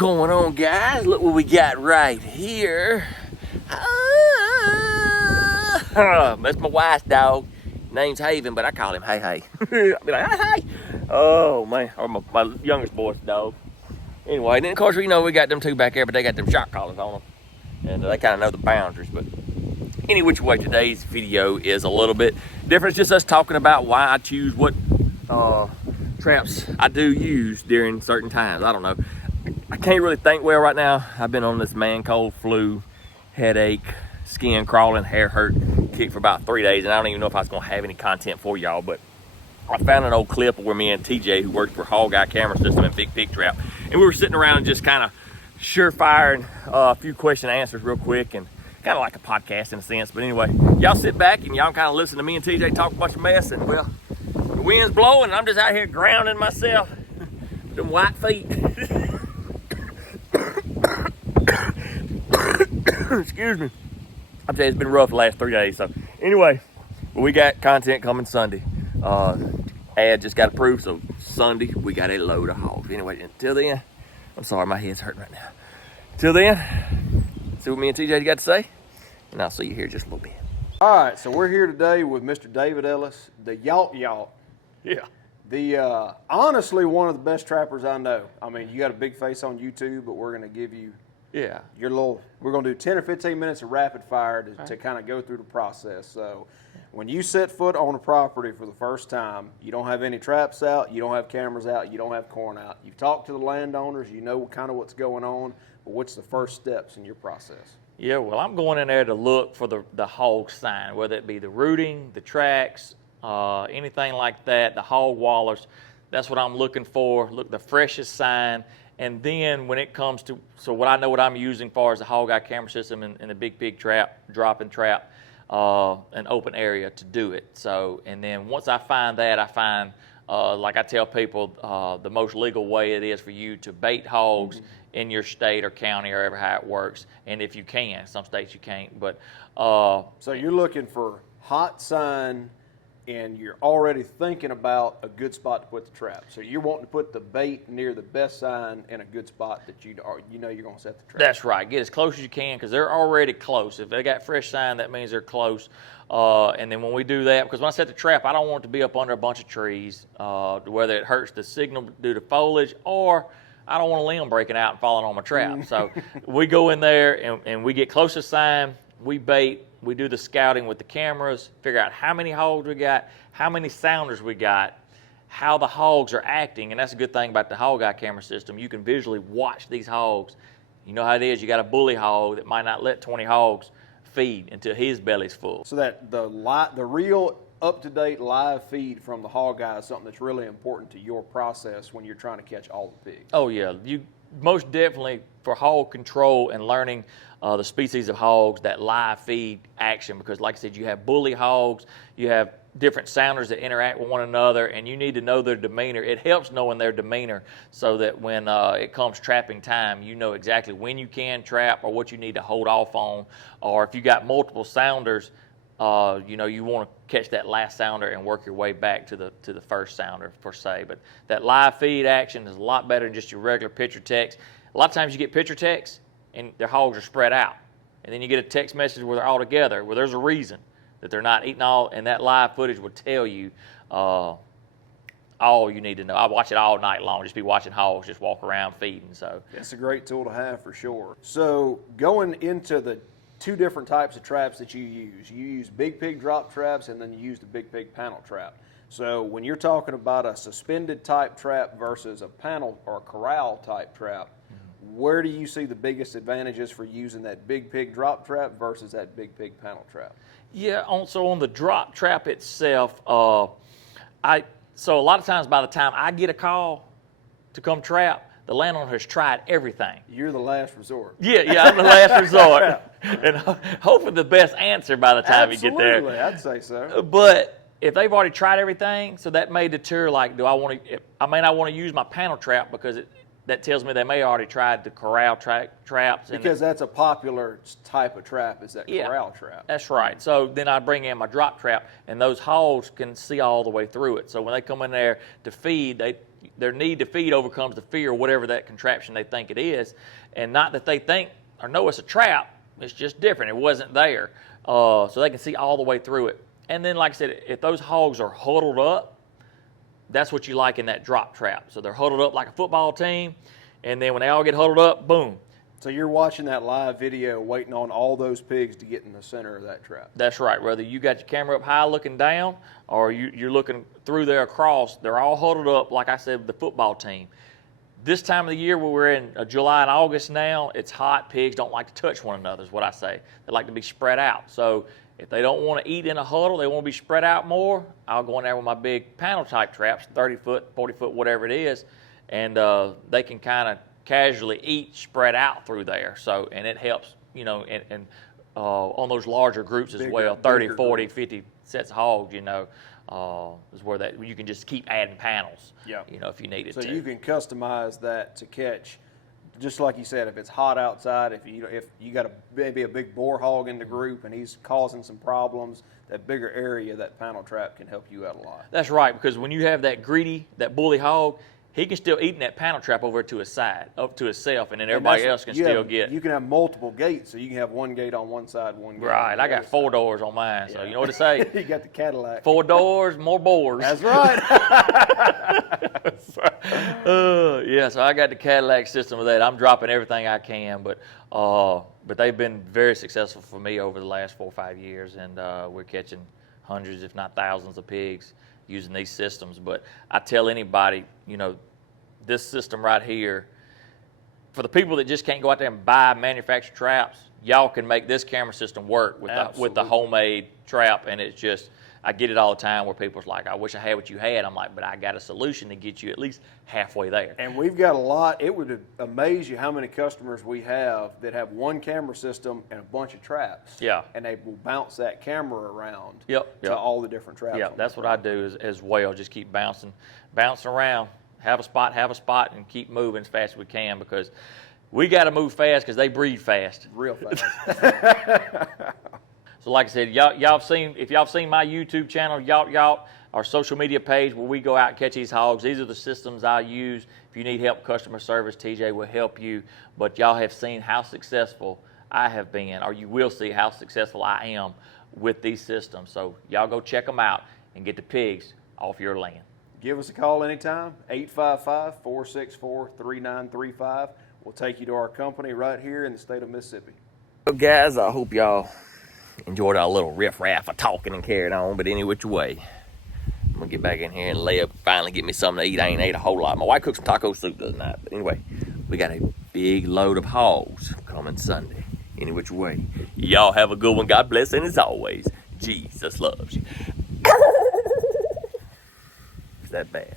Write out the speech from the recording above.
going on, guys? Look what we got right here. That's my wife's dog. Name's Haven, but I call him Hey Hey. I'll be like, hey, hey. Oh, man. Or my youngest boy's dog. Anyway, and then, of course, we got them two back there, but they got them shock collars on them. And they kind of know the boundaries. But any which way, today's video is a little bit different. It's just us talking about why I choose what traps I do use during certain times. I don't know. I can't really think well right now. I've been on this man cold flu, headache, skin crawling, hair hurt kick for about 3 days, and I don't even know if I was gonna have any content for y'all, but I found an old clip where me and TJ, who worked for HOG Camera System and Big Pig Trap, and we were sitting around and just kind of sure-firing a few question and answers real quick, and kind of like a podcast in a sense. But anyway, y'all sit back and y'all kind of listen to me and TJ talk a bunch of mess, and well, the wind's blowing and I'm just out here grounding myself with them white feet. Excuse me. I'm telling you, it's been rough the last 3 days. So anyway, we got content coming Sunday. Ad just got approved, so Sunday we got a load of hogs. Anyway, until then, I'm sorry, my head's hurting right now. Till then, see what me and TJ got to say, and I'll see you here just a little bit. All right, so we're here today with Mr. David Ellis, the Yacht. Yeah. The honestly one of the best trappers I know. I mean, you got a big face on YouTube, but we're going to give you your little. We're going to do 10 or 15 minutes of rapid fire to kind of go through the process. So, when you set foot on a property for the first time, you don't have any traps out, you don't have cameras out, you don't have corn out. You've talked to the landowners, you know kind of what's going on, but what's the first steps in your process? Yeah, well, I'm going in there to look for the hog sign, whether it be the rooting, the tracks, anything like that, the hog wallers. That's what I'm looking for. Look, the freshest sign. And then when it comes to, so what I know what I'm using for is the HOG camera system and the Big Pig Trap, drop and trap, an open area to do it. So, and then once I find that, I find, like I tell people, the most legal way it is for you to bait hogs in your state or county or ever how it works. And if you can, some states you can't, but. So you're looking for hot sign and you're already thinking about a good spot to put the trap. So you're wanting to put the bait near the best sign in a good spot that you know you're going to set the trap. That's right. Get as close as you can because they're already close. If they got fresh sign, that means they're close. And then when we do that, because when I set the trap, I don't want it to be up under a bunch of trees, whether it hurts the signal due to foliage or I don't want a limb breaking out and falling on my trap. So we go in there and we get close to sign, we bait. We do the scouting with the cameras, figure out how many hogs we got, how many sounders we got, how the hogs are acting. And that's a good thing about the HOG camera system. You can visually watch these hogs. You know how it is. You got a bully hog that might not let 20 hogs feed until his belly's full. So that the real up-to-date live feed from the hog guy is something that's really important to your process when you're trying to catch all the pigs. Oh, yeah. You most definitely, for hog control and learning the species of hogs, that live feed action, because like I said, you have bully hogs, you have different sounders that interact with one another, and you need to know their demeanor. It helps knowing their demeanor so that when it comes trapping time, you know exactly when you can trap or what you need to hold off on. Or if you got multiple sounders, you know, you want to catch that last sounder and work your way back to the first sounder, per se. But that live feed action is a lot better than just your regular picture text. A lot of times you get picture text and their hogs are spread out. And then you get a text message where they're all together, where there's a reason that they're not eating all, and that live footage will tell you all you need to know. I watch it all night long, just be watching hogs just walk around feeding. So it's a great tool to have for sure. So going into the two different types of traps that you use Big Pig drop traps and then you use the Big Pig panel trap. So when you're talking about a suspended type trap versus a panel or a corral type trap, where do you see the biggest advantages for using that Big Pig drop trap versus that Big Pig panel trap? Yeah, so on the drop trap itself, so a lot of times by the time I get a call to come trap, the landowner has tried everything. You're the last resort. Yeah, I'm the last resort. And hoping the best answer by the time you get there. Absolutely, I'd say so. But if they've already tried everything, so that may deter, like, I may not want to use my panel trap because that tells me they may already tried the corral traps. Because that's a popular type of trap, is that corral trap. That's right. So then I bring in my drop trap, and those hogs can see all the way through it. So when they come in there to feed, their need to feed overcomes the fear, whatever that contraption they think it is. And not that they think or know it's a trap, it's just different. It wasn't there. So they can see all the way through it. And then, like I said, if those hogs are huddled up, that's what you like in that drop trap. So they're huddled up like a football team, and then when they all get huddled up, boom. So you're watching that live video waiting on all those pigs to get in the center of that trap. That's right. Whether you got your camera up high looking down or you're looking through there across, they're all huddled up, like I said, the football team. This time of the year, where we're in July and August now, it's hot. Pigs don't like to touch one another is what I say. They like to be spread out. So if they don't want to eat in a huddle, they want to be spread out more, I'll go in there with my big panel type traps, 30 foot, 40 foot, whatever it is, and they can kind of casually eat spread out through there. So, and it helps, you know, and on those larger groups as well, 30, 40, 50 sets of hogs, you know, is where that you can just keep adding panels, you know, if you needed to. So you can customize that to catch. Just like you said, if it's hot outside, if you got maybe a big boar hog in the group and he's causing some problems, that bigger area, that panel trap can help you out a lot. That's right, because when you have that greedy, that bully hog, he can still eat in that panel trap over to his side, up to himself, and then everybody else can still get. You can have multiple gates, so you can have one gate on one side, one gate right, on the I got other 4 side. doors on mine, so you know what to say. You got the Cadillac. 4 doors, more boars. That's right. Yeah, so I got the Cadillac system with that. I'm dropping everything I can, but they've been very successful for me over the last 4 or 5 years, and we're catching hundreds, if not thousands, of pigs using these systems. But I tell anybody, you know, this system right here, for the people that just can't go out there and buy manufactured traps, y'all can make this camera system work with the homemade trap, and it's just, I get it all the time where people's like, I wish I had what you had. I'm like, but I got a solution to get you at least halfway there. And we've got a lot. It would amaze you how many customers we have that have one camera system and a bunch of traps. Yeah. And they will bounce that camera around to all the different traps. Yeah, that's what I do as well. Just keep bouncing around. Have a spot, and keep moving as fast as we can, because we got to move fast because they breed fast. Real fast. So like I said, if y'all seen my YouTube channel, y'all our social media page where we go out and catch these hogs, these are the systems I use. If you need help with customer service, TJ will help you. But y'all have seen how successful I have been, or you will see how successful I am with these systems. So y'all go check them out and get the pigs off your land. Give us a call anytime, 855-464-3935. We'll take you to our company right here in the state of Mississippi. Well, guys, I hope y'all enjoyed our little riff-raff of talking and carrying on, but any which way, I'm going to get back in here and lay up, finally get me something to eat. I ain't ate a whole lot. My wife cooked some taco soup the other night, but anyway, we got a big load of hogs coming Sunday. Any which way. Y'all have a good one. God bless, and as always, Jesus loves you. Is that bad?